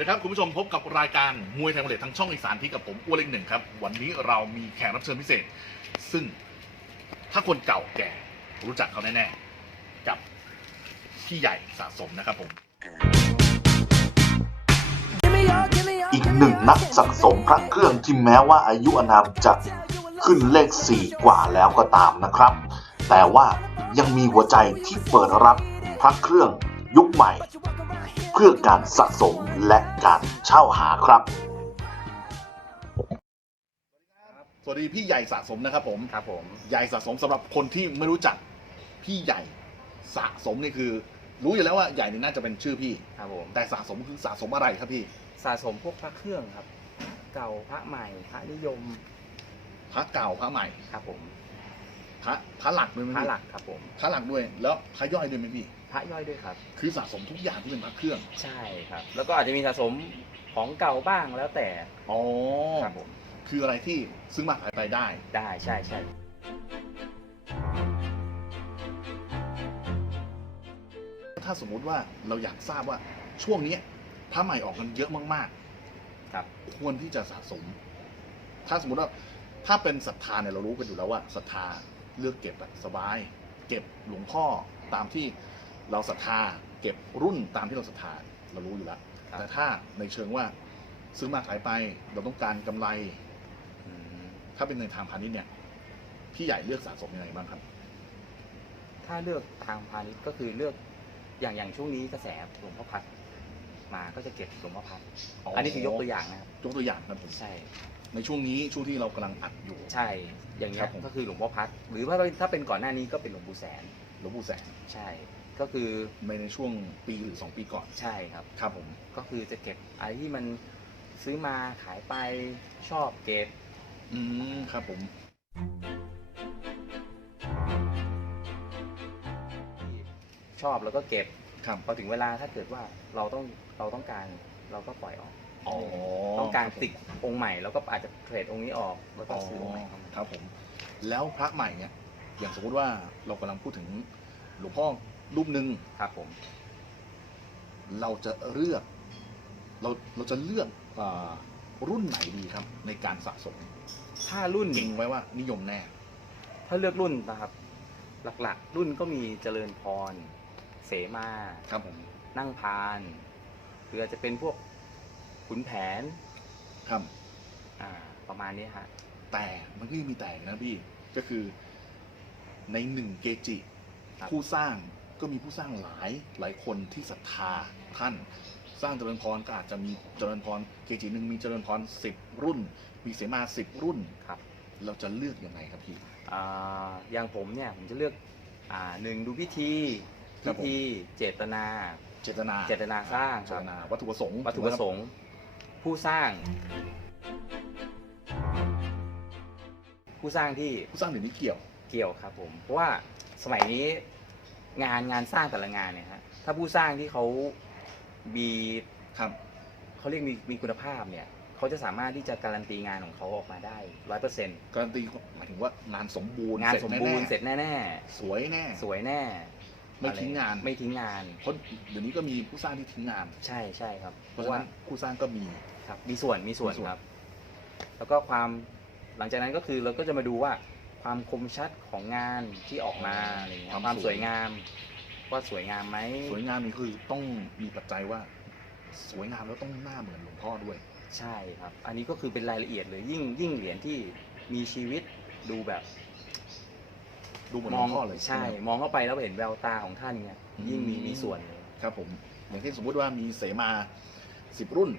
ดีครับ คุณผู้ชมพบกับรายการมวยไทยมาเลททั้งช่องอีสานที่กับผมอ้วนเล็กหนึ่งครับ วันนี้เรามีแขกรับเชิญพิเศษ ซึ่งถ้าคนเก่าแก่รู้จักเขาแน่ๆ กับพี่ใหญ่สะสมนะครับผม อีกหนึ่งนักสะสมพระเครื่องที่แม้ว่าอายุอานามจะขึ้นเลขสี่กว่าแล้วก็ตามนะครับ แต่ว่ายังมีหัวใจที่เปิดรับพระเครื่องยุคใหม่ เพื่อการสะสมและการเช่าหาครับ สวัสดีพี่ใหญ่สะสมนะครับผมครับผมใหญ่สะสมสำหรับคนที่ไม่รู้จักพี่ใหญ่สะสมนี่คือ รู้อยู่แล้วว่าใหญ่นี่น่าจะเป็นชื่อพี่ ครับผมแต่สะสมคือสะสมอะไรครับพี่ สะสมพวกพระเครื่องครับ เก่าพระใหม่พระนิยมพระเก่าพระใหม่ครับผมพระพระหลักด้วยไหมพระพี่หลักครับผม พระหลักด้วย แล้วพระย่อยด้วยไหมพี่ พระย่อยด้วยครับ คือสะสมทุกอย่างที่เป็นพระเครื่องใช่ครับ แล้วก็อาจจะมีสะสมของเก่าบ้างแล้วแต่อ๋อครับผมคืออะไรที่ซื้อมาขายไปได้ ได้ใช่ใช่ถ้าสมมุติว่าเราอยากทราบว่าช่วงเนี้ยพระใหม่ออกกันเยอะมากครับๆควรที่จะสะสม ถ้าสมมติว่าถ้าเป็นศรัทธาเนี่ยเรารู้กันอยู่แล้วว่าศรัทธาเลือกเก็บแบบสบาย เก็บหลวงพ่อตามที่ เราศรัทธาเก็บรุ่นตามที่เราศรัทธาเรารู้อยู่แล้ว ครับ แต่ถ้าในเชิงว่าซื้อมาขายไปเราต้องการกำไร อืมถ้าเป็นในทางพาณิชย์เนี่ยพี่ใหญ่เลือกสะสมยังไงบ้างครับ ถ้าเลือกทางพาณิชย์ก็คือเลือกอย่างอย่างช่วงนี้กระแสหลวงพ่อพัดมาก็จะเก็บหลวงพ่อพัดอ๋ออัอันนี้คือยกตัวอย่างนะครับ ยกตัวอย่างครับผมใช่ ในช่วงนี้ช่วงที่เรากำลังอัดอยู่ ใช่ อย่างเงี้ครัยบผม ก็คือหลวงพ่อพัดหรือว่าถ้าเป็นก่อนหน้านี้ก็เป็นหลวงปู่แสน หลวงปู่แสงใช่ ก็คือในในช่วงปีหรือสองปีก่อนใช่ครับ ครับผม ก็คือจะเก็บอะไรที่มันซื้อมาขายไปชอบเก็บ อืมครับผม ชอบแล้วก็เก็บครับพอถึงเวลาถ้าเกิดว่าเราต้องเราต้องการเราก็ปล่อยออก อ๋อต้องการคบผมติดองค์ใหม่เราก็อาจจะเทรดองค์นี้ออกแล้วก็อ๋อซื้อองค์ใหม่เข้ามาครับผม แล้วพระใหม่เนี่ยอย่างสมมุติว่าเรากำลังพูดถึงหลวงพ่อ รูปหนึ่งครับผม เราจะเลือก เราเราจะเลือกอ่ารุ่นไหนดีครับ ในการสะสมถ้ารุ่น เก่งไว้ว่านิยมแน่ ถ้าเลือกรุ่นนะครับ หลักๆ รุ่นก็มีเจริญพร เสมา ครับผม นั่งพานหรืออาจจะเป็นพวกขุนแผนครับ อ่าประมาณนี้ฮะ แต่มันก็ยังมีแต่นะพี่ ก็คือในหนึ่งเกจิ ครับ ผู้สร้าง ก็มีผู้สร้างหลายหลายคนที่ศรัทธาท่าน สร้างเจริญพรก็อาจจะมีเจริญพรเกจิหนึ่งมีเจริญพรสิบรุ่น มีเสมาสิบรุ่น ครับเราจะเลือกยังไงครับพี่ อ่าอย่างผมเนี่ยผมจะเลือกอ่าหนึ่งดูพิธีครัพิบผม ธีเจตนา เจตนาเจตนาสร้างเจครัตบนาวัตถุประสงค์วัตถุประสงค์ ผู้สร้าง ผู้สร้างที่ ผู้สร้างเดี๋ยวนี้เกี่ยว เกี่ยวครับผม เพราะว่าสมัยนี้ งานงานสร้างแต่ละงานเนี่ยฮะถ้าผู้สร้างที่เขามีครับเขาเรียกมีมีคุณภาพเนี่ยเขาจะสามารถที่จะการันตีงานของเขาออกมาได้ร้อยเปอร์เซ็นต์การันตีหมายถึงว่างานสมบูรณ์งานสมบูรณ์แน่ๆเสร็จแน่สวยแน่ๆสวยแน่ ไม่ทิ้งงานไม่ทิ้งงานเพราะเดี๋ยวนี้ก็มีผู้สร้างที่ทิ้งงาน ใช่ใช่ครับ เพเพราะราะฉะว่านั้นผู้สร้างก็มีครับมีส่วนมีส่วนมีส่วนครับ แล้วก็ความหลังจากนั้นก็คือเราก็จะมาดูว่า ความคมชัดของงานที่ออกมาอะไรเงี้ยความสวยงาม ว่าสวยงามไหมสวยงามนี่คือต้องมีปัจจัยว่า สวยงามแล้วต้องหน้าเหมือนหลวงพ่อด้วย ใช่ครับ อันนี้ก็คือเป็นรายละเอียดเลยยิ่งยิ่งเหรียญที่มีชีวิตดูแบบดูเหมือนมหลอวงงพ่อเลยใช่ ไหม มองเข้าไปแล้วเห็นแววตาของท่านเนี่ยอืม ยิ่งมีมีส่วนเลย ครับผมอย่างที่สมมุติว่ามีเสมาสิบรุ่น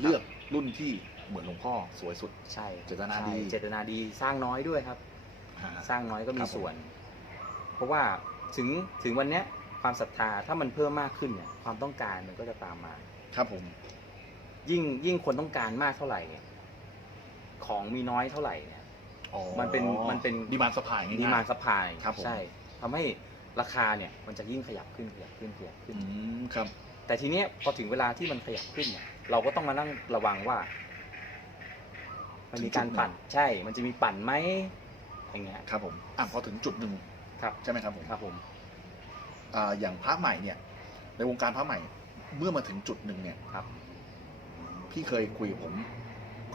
เลือกรุ่นที่เหมือนหลวงพ่อสวยสุด ใช่เจตนาดี ใช่เจตนาดีสร้างน้อยด้วยครับ อ่าสร้างน้อยก็คมีรับผมส่วน เพราะว่าถึงถึงวันเนี้ยความศรัทธาถ้ามันเพิ่มมากขึ้นเนี่ยความต้องการมันก็จะตามมา ครับผม ยิ่งยิ่งคนต้องการมากเท่าไหร่เนี่ยของมีน้อยเท่าไหร่เนี่ย อ๋อมันเป็นมันเป็น ดีมานสปายง่ายๆดีมานสปายครับผม ใช่ทำให้ราคาเนี่ยมันจะยิ่งขยับขึ้นขยับขึ้นขยับขึ้น อืมครับ แต่ทีเนี้ยพอถึงเวลาที่มันขยับขึ้นเนี่ยเราก็ต้องมานั่งระวังว่า มันมีการปั่น ใช่ มันจะมีปั่นไหม อย่างเงี้ยครับผมอะพอถึงจุดหนึ่งครับใช่ไหมครับผมครับผมอ่าอย่างพระใหม่เนี่ย ในวงการพระใหม่เมื่อมาถึงจุดหนึ่งเนี่ยครับ พี่เคยคุยกับผม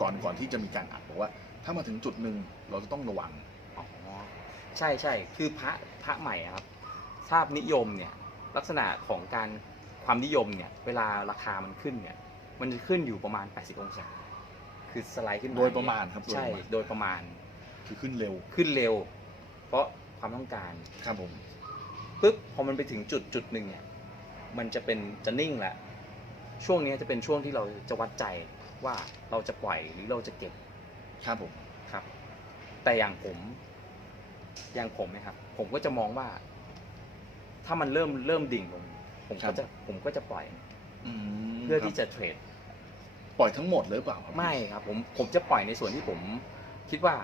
ก่อนก่อนที่จะมีการอัดบอกว่า ถ้ามาถึงจุดหนึ่งเราจะต้องระวังอ๋อใช่ใช่คือพระพระใหม่อะครับทราบนิยมเนี่ย ลักษณะของการความนิยมเนี่ย เวลาราคามันขึ้นเนี่ย มันจะขึ้นอยู่ประมาณ 80 องศา คือสไลด์ขึ้นมาโดยประมาณครับใช่ โดยประมาณ โดยประมาณคือขึ้นเร็วขึ้นเร็ว เพราะความต้องการครับผมปุ๊บพอมันไปถึงจุดจุดหนึ่งเนี่ยมันจะเป็นจะนิ่งแหละช่วงนี้จะเป็นช่วงที่เราจะวัดใจว่าเราจะปล่อยหรือเราจะเก็บครับผมครับ แต่อย่างผม อย่างผมเนะครับ ผมก็จะมองว่า ถ้ามันเริ่มเริ่มดิ่งลง ผมก็จะผมก็จะปล่อยอืมเพื่อครับที่จะเทรดปล่อยทั้งหมดเลยหรือเปล่าครับไม่ครับ ผมผมจะปล่อยในส่วนที่ผม คิดว่า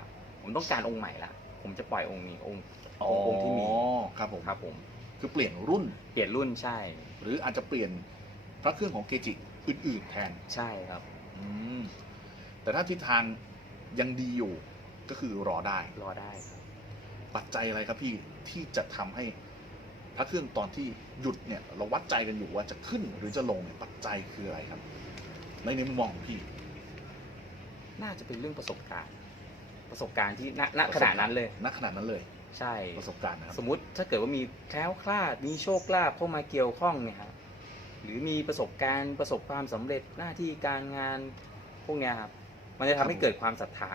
ผมต้องการองค์ใหม่ละผมจะปล่อยองค์นี้องค์อ๋อองค์ที่มีครับผมครับผมคือเปลี่ยนรุ่นเปลี่ยนรุ่นใช่ หรืออาจจะเปลี่ยนพระเครื่องของเกจิอื่นๆแทนใช่ครับอืมแต่ถ้าทิศทางยังดีอยู่ก็คือรอได้รอได้ครับปัจจัยอะไรครับพี่ที่จะทำให้พระเครื่องตอนที่หยุดเนี่ยเราวัดใจกันอยู่ว่าจะขึ้นหรือจะลงเนี่ยปัจจัยคืออะไรครับ ในในมุมมองของพี่ น่าจะเป็นเรื่องประสบการณ์ ประสบการณ์ที่ณณขณะนั้นเลย ณขนาดนั้นเลย ใช่ประสบการณ์นะครับ สมมุติถ้าเกิดว่ามีแคล้วคลาดมีโชคลาภเข้ามาเกี่ยวข้องเนี่ยครับหรือมีประสบการณ์ประสบความสำเร็จหน้าที่การงานพวกเนี้ยครับมันจะทำให้เกิดความศรัทธา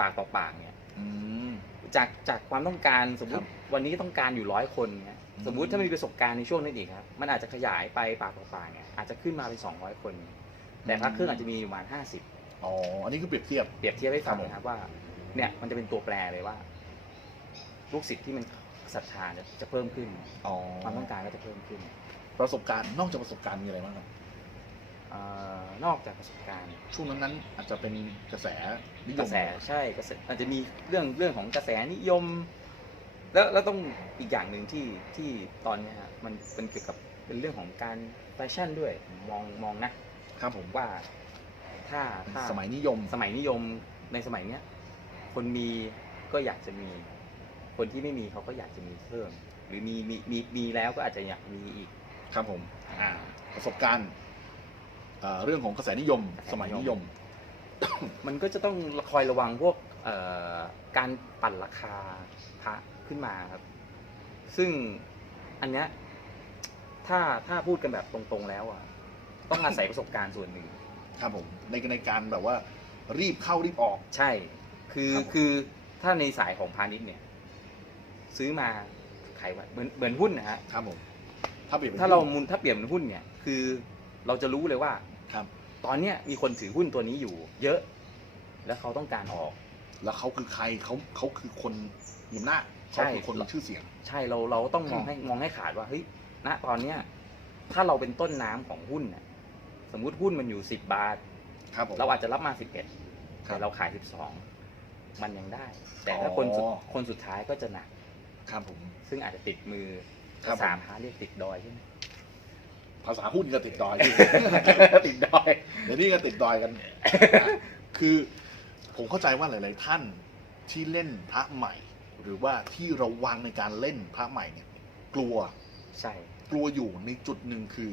ปากต่อปากเนี่ยอืมจากจากความต้องการสมมครัติบวันนี้ต้องการอยู่ร้อยคนเนี่ยอืมสมมุติถ้ามีประสบการณ์ในช่วงนั้นอีกครับ มันอาจจะขยายไปปากต่อปากเนี่ยอาจจะขึ้นมาเป็น200คน แต่พระเครื่องอาจจะมีประมาณ50อ๋อ อันนี้คือเปรียบเทียบ เปรียบเทียบให้ฟังครับผมนะครับว่า เนี่ยมันจะเป็นตัวแปรเลยว่า ลูกศิษย์ที่มันศรัทธาเนี่ยจะเพิ่มขึ้นอ๋อความต้องการก็จะเพิ่มขึ้นประสบการณ์นอกจากประสบการณ์มีอะไรบ้างครับเอ่อนอกจากประสบการณ์ ช่วงนั้นนั้นๆอาจจะเป็นกระแสนิยกมระแสใช่กระแสอาจจะมีเรื่องเรื่องของกระแสนิยม แล้วแล้วต้องอีกอย่างหนึ่งที่ที่ตอนเนี้ยฮะมันเป็นเกี่ยวกับเป็นเรื่องของการแฟชั่นด้วยผมมองมองนะครับผมว่า ถ้าถ้าสมัยนิยม สมัยนิยมในสมัยเนี้ย คนมีก็อยากจะมี คนที่ไม่มีเขาก็อยากจะมีเพิ่ม หรือมีมีมีมีแล้วก็อาจจะอยากมีอีก ครับผมอ่าประสบการณ์เอ่อเรื่องของกระแสนิยม กระแสสมัยนินิยยมมมันก็จะต้องคอยระวังพวกเอ่อการปั่นราคาพระขึ้นมาครับ ซึ่งอันเนี้ยถ้าถ้าพูดกันแบบตรงๆแล้วอะต้องอาศัยประสบการณ์ส่วนหนึ่ง ครับผมในในการแบบว่ารีบเข้ารีบออก ใช่ คือครับผม คือถ้าในสายของพาณิชย์เนี่ย ซื้อมาขายไว้เหมือนเหมือนหุ้นนะฮะครับผมถ้าเปลี่ยนป็นถ้าเรามูลถ้าเปลี่ยนเป็นหุ้นเนี่ย คือเราจะรู้เลยว่า ครับ ตอนเนี้ยมีคนถือหุ้นตัวนี้อยู่ เยอะ แล้วเขาต้องการออก แล้วเขาคือใครเขาเขาคือคนมีอำนาจใช่ เขาคือคนมีชื่อเสียง ใช่เราเราต้องมองให้มองให้ขาดว่าเฮ้ยณตอนเนี้ยถ้าเราเป็นต้นน้ำของหุ้นน่ะสมมุติหุ้นมันอยู่สิบบาท ครับผม เราอาจจะรับมาสิบเอ็ดครับ แต่เราขายสิบสอง มันยังได้ แต่ถ้าคนสุดอ๋อ คนสุดท้ายก็จะหนัก ครับผม ซึ่งอาจจะติดมือครับ ภาษาพาเรียกติดดอยใช่ไหมภาษาหุ้นก็ติดดอย ติดดอย เดี๋ยวนี้ก็ติดดอยกัน คือผมเข้าใจว่าหลาย ๆ ท่านที่เล่นพระใหม่ หรือว่าที่ระวังในการเล่นพระใหม่เนี่ย กลัว ใช่ กลัวอยู่ในจุดหนึ่งคือ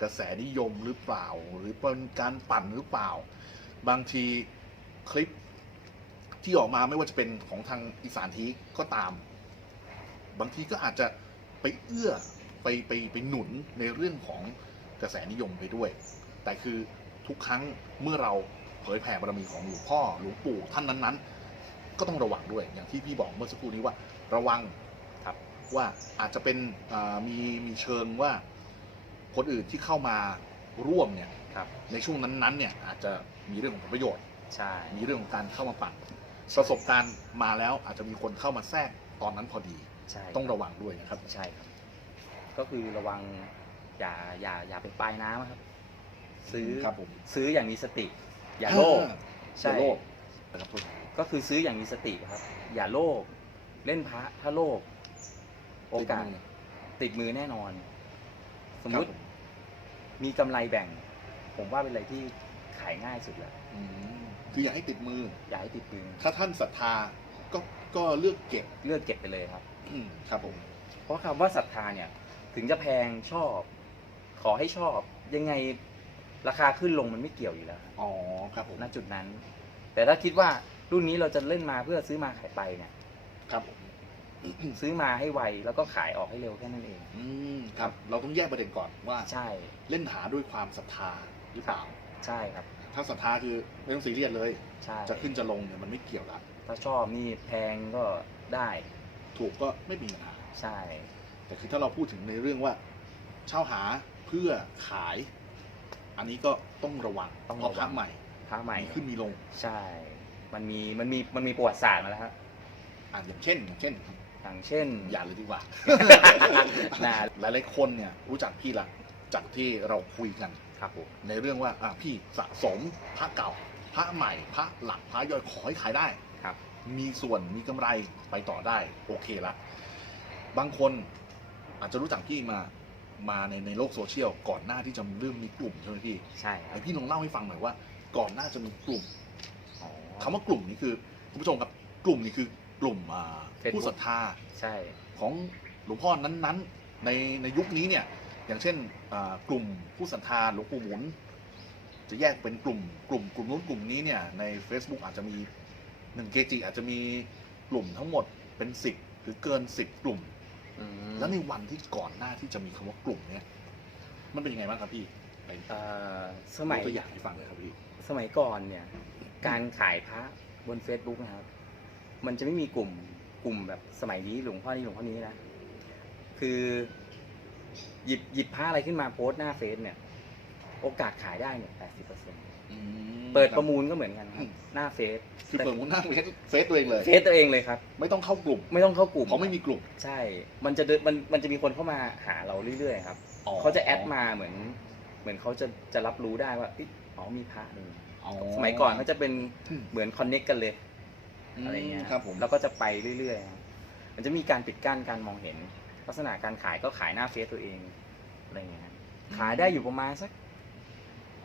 กระแสนิยมหรือเปล่า หรือเป็นการปั่นหรือเปล่า บางทีคลิป ที่ออกมาไม่ว่าจะเป็นของทางอีสานทีก็ตาม บางทีก็อาจจะไปเอื้อไปไปไปหนุนในเรื่องของกระแสนิยมไปด้วย แต่คือทุกครั้งเมื่อเราเผยแผ่บารมีของหลวงพ่อหลวงปู่ท่านนั้นๆ ก็ต้องระวังด้วยอย่างที่พี่บอกเมื่อสักครู่นี้ว่าระวังครับว่าอาจจะเป็นอ่ามีมีเชิงว่าคนอื่นที่เข้ามาร่วมเนี่ยครับในช่วงนั้นๆเนี่ยอาจจะมีเรื่องของผลประโยชน์ ใช่ มีเรื่องของการเข้ามาปั่น ประสบการณ์มาแล้วอาจจะมีคนเข้ามาแทรกตอนนั้นพอดี ใช่ต้องระวังด้วยนะครับ ใช่ครับ ก็คือระวังอย่าอย่าอย่าเป็นปลายน้ำครับ ซื้อครับผมซื้ออย่างมีสติ อย่าโลภใช่ใช่โลภนะครับผมก็คือซื้ออย่างมีสติครับ อย่าโลภเล่นพระถ้าโลภโอกาสติดมือแน่นอน สมมุติครับผมีกำไรแบ่ง ผมว่าเป็นอะไรที่ขายง่ายสุดแล้วอืม คืออย่าให้ติดมือ อย่าให้ติดมือถ้าท่านศรัทธาก็ก็เลือกเก็บเลือกเก็บไปเลยครับ อืมครับผม เพราะคำว่าศรัทธาเนี่ย ถึงจะแพงชอบ ขอให้ชอบ ยังไงราคาขึ้นลงมันไม่เกี่ยวอยู่แล้วครับอ๋อครับผมณจุดนั้น แต่ถ้าคิดว่ารุ่นนี้เราจะเล่นมาเพื่อซื้อมาขายไปเนี่ย ครับผมซื้อมาให้ไวแล้วก็ขายออกให้เร็วแค่นั้นเอง อืมครับ เราต้องแยกประเด็นก่อนว่าใช่ เล่นหาด้วยความศรัทธาหรือเปล่า ใช่ครับ ถ้าศรัทธาคือไม่ต้องซีเรียสเลย ใช่จะขึ้นจะลงเนี่ยมันไม่เกี่ยวละถ้าชอบนี่แพงก็ได้ถูกก็ไม่มีปัญหาใช่ แต่คือถ้าเราพูดถึงในเรื่องว่า เช่าหาเพื่อขาย อันนี้ก็ต้องระวังต้องเพราะระพวัระงใหม่พระใหม่มีขึ้นมีลงใช่ มันมีมันมีมันมีประวัติศาสตร์มาแล้วครับอ่าอย่างเช่นอย่างเช่น อย่างเช่นอย่าเลยดีกว่าน่าหลายๆคนเนี่ยรู้จักพี่ละจากที่เราคุยกัน ครับผมในเรื่องว่าอะพี่สะสมพระเก่า พระใหม่ พระหลักพระย่อยขอให้ขายได้ครับ มีส่วนมีกำไรไปต่อได้ โอเคละบางคนอาจจะรู้จักพี่มามาในในโลกโซเชียลก่อนหน้าที่จะเริ่มมีกลุ่มใช่ไหมพี่ใช่ครัไอบ พี่ลองเล่าให้ฟังหน่อยว่า ก่อนหน้าจะมีกลุ่มอ๋อคำว่ากลุ่มนี้คือคุณผู้ชมครับกลุ่มนี้คือกลุ่มอ่า Facebook ผู้ศรัทธาใช่ ของหลวงพ่อนั้นๆ ในในยุคนี้เนี่ย อย่างเช่นอ่ากลุ่มผู้ศรัทธาหลวงปู่หมุน จะแยกเป็นกลุ่ม กลุ่มกลุ่มนู้นกลุ่มนี้เนี่ยใน Facebook อาจจะมีหนึ่งเกจิอาจจะมีกลุ่มทั้งหมดเป็นสิบหรือเกินสิบกลุ่มอืมแล้วในวันที่ก่อนหน้าที่จะมีคำว่ากลุ่มเนี่ยมันเป็นยังไงบ้างครับพี่ไปเอ่อสมัยยกตัวอย่างให้ฟังเลยครับพี่สมัยก่อนเนี่ย การขายพระบน Facebook นะครับ มันจะไม่มีกลุ่มกลุ่มแบบสมัยนี้หลวงพ่อนี้หลวงพ่อนี้นะ คือ หยิบหยิบพระอะไรขึ้นมาโพสต์หน้าเฟซเนี่ย โอกาสขายได้เนี่ยแปดสิบเปอร์เซ็นต์อืมเปิดคปบระมูลก็เหมือนกันคอืรับมหน้าเฟซคือเปิดมุนหน้าเฟซเฟซตัวเองเลย เฟซตัวเองเลยครับ ไม่ต้องเข้ากลุ่มไม่ต้องเข้ากลุ่มเพราะไม่มีกลุ่มใช่ มันจะเดินมันมันจะมีคนเข้ามาหาเราเรื่อยๆครับอ๋อเขาจะแอดมาเหมือน เหมือนเขาจะจะรับรู้ได้ว่าเอ๊ะอ๋อมีพระนี่อ๋อสมัยก่อนเขาจะเป็นอืมเหมือนคอนเน็กกันเลยมอะไรเงี้ยครับผม แล้วก็จะไปเรื่อยๆครับมันจะมีการปิดกั้นการมองเห็น ลักษณะการขายก็ขายหน้าเฟซตัวเองอะไรเงี้ยครับขายได้อยู่ประมาณสัก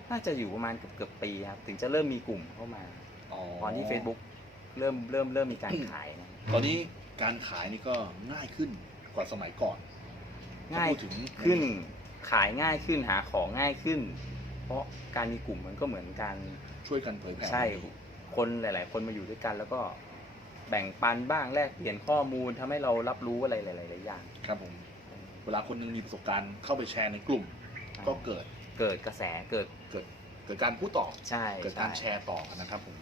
น่าจะอยู่ประมาณเกือบเกือบปีครับ ถึงจะเริ่มมีกลุ่มเข้ามาตอนที่ Facebook เริ่มเริ่มเริ่มมีการขายนะตอนนี้การขายนี่ก็ง่ายขึ้นกว่าสมัยก่อน ง่ายถ้พูดถึงขึ้นขายง่ายขึ้นหาของง่ายขึ้น เพราะการมีกลุ่มมันก็เหมือนการช่วยกันเผยแผ่ใช่ คนหลาย ๆ คนมาอยู่ด้วยกันแล้วก็ แบ่งปันบ้างแลกเปลี่ยนข้อมูลทำให้เรารับรู้อะไรหลายๆอย่าง ครับผม เวลาคนหนึงมีประสบการณ์เข้าไปแชร์ในกลุ่ม ก็เกิดเกิดกระแสเกิดเกิดเกิดการพูดต่อ ใช่เกิดการแชใช่ร์ต่อกันนะครับผม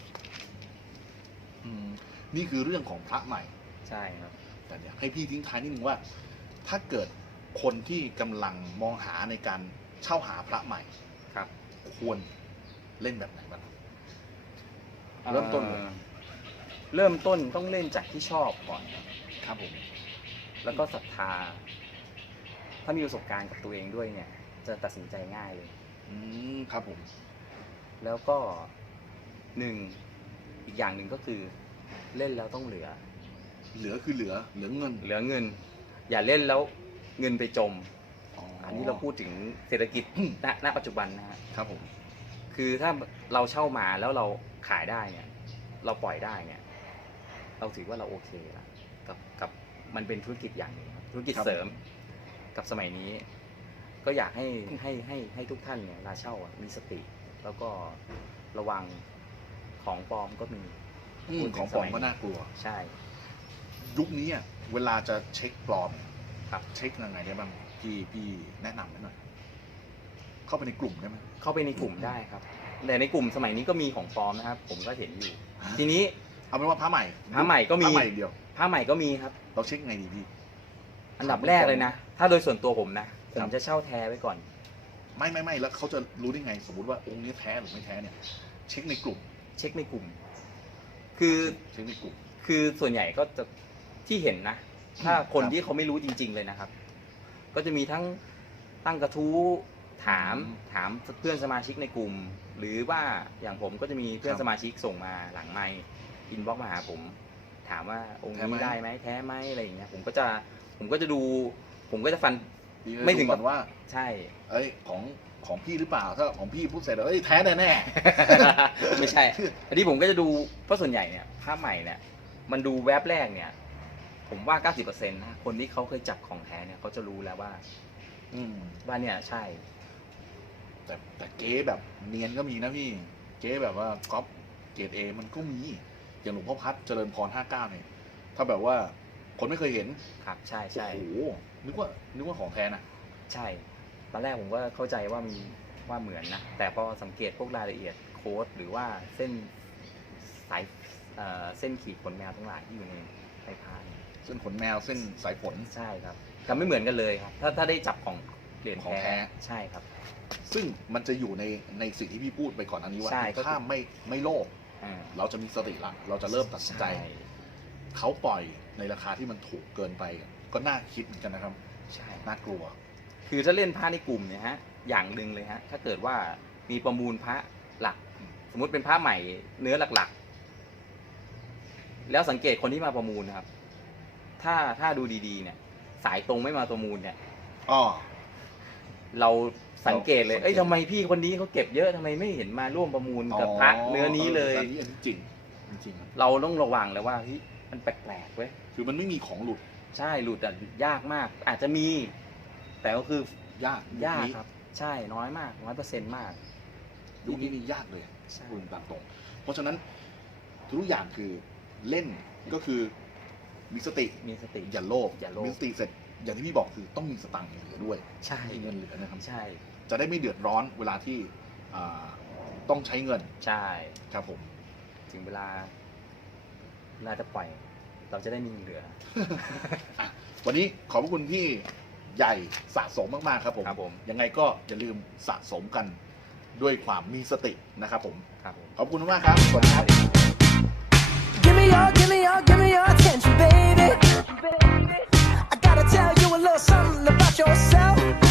อืมนี่คือเรื่องของพระใหม่ ใช่ครับ แต่อยากให้พี่ทิ้งท้ายนิดนึงว่า ถ้าเกิดคนที่กำลังมองหาในการเช่าหาพระใหม่ครับ ควรเล่นแบบไหนบ้างครับเริ่มต้นเลย อ่อ เริ่มต้นต้องเล่นจากที่ชอบก่อนครับครับผมแล้วก็ศรัทธา ถ้ามีประสบการณ์กับตัวเองด้วยเนี่ย จะตัดสินใจง่ายเลย อืมครับผม แล้วก็หนึ่งอีกอย่างหนึ่งก็คือเล่นแล้วต้องเหลือ เหลือคือเหลือเหลือเงินเหลือเงิน อย่าเล่นแล้วเงินไปจมอ๋ออัอันนี้เราพูดถึงเศรษฐกิจ ณณปัจจุบันนะฮะครับผม คือถ้าเราเช่ามาแล้วเราขายได้เนี่ย เราปล่อยได้เนี่ย เราถือว่าเราโอเคละกับกับมันเป็นธุรกิจอย่างหนึงครับธุรกิจเสริมกับสมัยนี้ ก็อยากให้ให้ให้ให้ทุกท่านเนี่ยเวลาเช่าอะมีสติ แล้วก็ระวังของปลอมก็มีอืมของปลอมก็น่ากลัว ใช่ ยุคนี้อะเวลาจะเช็คปลอมครับ เช็คยังไงได้บ้างพี่พี่แนะนำให้หน่อย เข้าไปในกลุ่มได้ไหม เข้าไปในกลุ่มได้ครับแต่ในกลุ่มสมัยนี้ก็มีของปลอมนะครับ ผมก็เห็นอยู่ ทีนี้ เอาเป็นว่าพระใหม่พระใหม่ก็มีพระใหม่อย่างเดียว ผ้าใหม่ก็มีครับ เราเช็คไงดีพี่ อันดับแรกเลยนะ ถ้าโดยส่วนตัวผมนะผครัมบจะเช่าแท้ไว้ก่อน ไม่ไม่ไม่แล้วเขาจะรู้ได้ไง สมมติว่าองค์นี้แท้หรือไม่แท้เนี่ย เช็คในกลุ่ม เช็คในกลุ่ม คือเช็คในกลุ่ม คือส่วนใหญ่ก็จะที่เห็นนะ ถ้าคนครับที่เขาไม่รู้จริง ๆเลยนะครับ ก็จะมีทั้งตั้งกระทู้ถามอืมถามเพื่อนสมาชิกในกลุ่ม หรือว่าอย่างผมก็จะมีเพื่อนครับสมาชิกส่งมาหลังไมค์ อินบ็อกมาหาผม ถามว่าองค์แท้ไหมนี้ได้ไหมแท้ไหมอะไรอย่างเงี้ยผมก็จะผมก็จะดู ผมก็จะฟันพี่ไม่ถึงดูก่อนว่า ใช่ เอ้ยของของพี่หรือเปล่าถ้าของพี่พูดเสร็จแล้วเอ้ยแท้แน่แน่ไม่ใช่อันนี้ผมก็จะดูเพราะส่วนใหญ่เนี่ยภาพใหม่เนี่ยมันดูแวบแรกเนี่ย ผมว่า 90%นะคนที่เขาเคยจับของแท้เนี่ยเขาจะรู้แล้วว่าๆอืมว่าเนี่ยใช่ แต่แต่เก๊แบบเนียนก็มีนะพี่ เก๊แบบว่าก๊อปเกรดเอมันก็มี อย่างหลวงพ่อพัดเจริญพรห้าเก้าเนี่ยถ้าแบบว่าคนไม่เคยเห็นครับใช่ใช่โอ้โหนึกว่านึกว่าของแท้นะใช่ ตอนแรกผมก็เข้าใจว่ามีว่าเหมือนนะ แต่พอสังเกตพวกรายละเอียดโค้ดหรือว่าเส้นสายเอ่อเส้นขีดขนแมวทั้งหลายที่อยู่ในไฟพานเส้นขนแมวเส้นสายฝนใช่ครับแต่ไม่เหมือนกันเลยครับ ถ้าถ้าได้จับของเหรียญของแท้ใช่ครับ ซึ่งมันจะอยู่ในในสิ่งที่พี่พูดไปก่อนอันนี้ว่าใช่ก็คือ ถ้าไม่ไม่โลภ อ่าเราจะมีสติละเราจะเริ่มตัดสินใจช่เขาปล่อยในราคาที่มันถูกเกินไป ก็น่าคิดเหมือนกันนะครับ ใช่ น่ากลัว คือถ้าเล่นพระในกลุ่มเนี่ยฮะ อย่างหนึ่งเลยฮะ ถ้าเกิดว่ามีประมูลพระหลัก สมมุติเป็นพระใหม่เนื้อหลักๆ แล้วสังเกตคนที่มาประมูลนะครับ ถ้าถ้าดูดีๆ เนี่ย สายตรงไม่มาประมูลเนี่ยอ๋อ เราสังเกตเลยเราสังเกตเอ้ยทำไมพี่คนนี้เขาเก็บเยอะทำไมไม่เห็นมาร่วมประมูลกับพระเนื้อนี้เลย อันนี้อันนี้จริงจริงๆครับเราต้องระวังเลยว่าเฮ้ยมันแปลกๆเว้ยคือมันไม่มีของหลุด ใช่หลุดอะยากมาก อาจจะมี แต่ก็คือยากยากนี้ครับ ใช่น้อยมากน้อยเปอร์เซ็นต์มากยุคนี้นี่ยากเลยใช่พูดตามตรง เพราะฉะนั้นทุกอย่างคือเล่นก็คือมีสติมีสติอย่าโลภอย่าโลภมีสติเสร็จ อย่างที่พี่บอกคือต้องมีสตังค์เหลือด้วยใช่มีเงินเหลือนะครับ ใช่ จะได้ไม่เดือดร้อนเวลาที่อ่าต้องใช้เงินใช่ ครับผม ถึงเวลาเวลาจะปล่อย เราจะได้มีเหลืออะวันนี้ขอบพระคุณพี่ใหญ่สะสมมาก ๆ ครับผม ครับผม ยังไงก็อย่าลืมสะสมกันด้วยความมีสตินะครับผม ครับผม ขอบคุณมากๆครับ สวัสดีครับ Give me your, give me your, give me your attention, baby. a little something about yourself?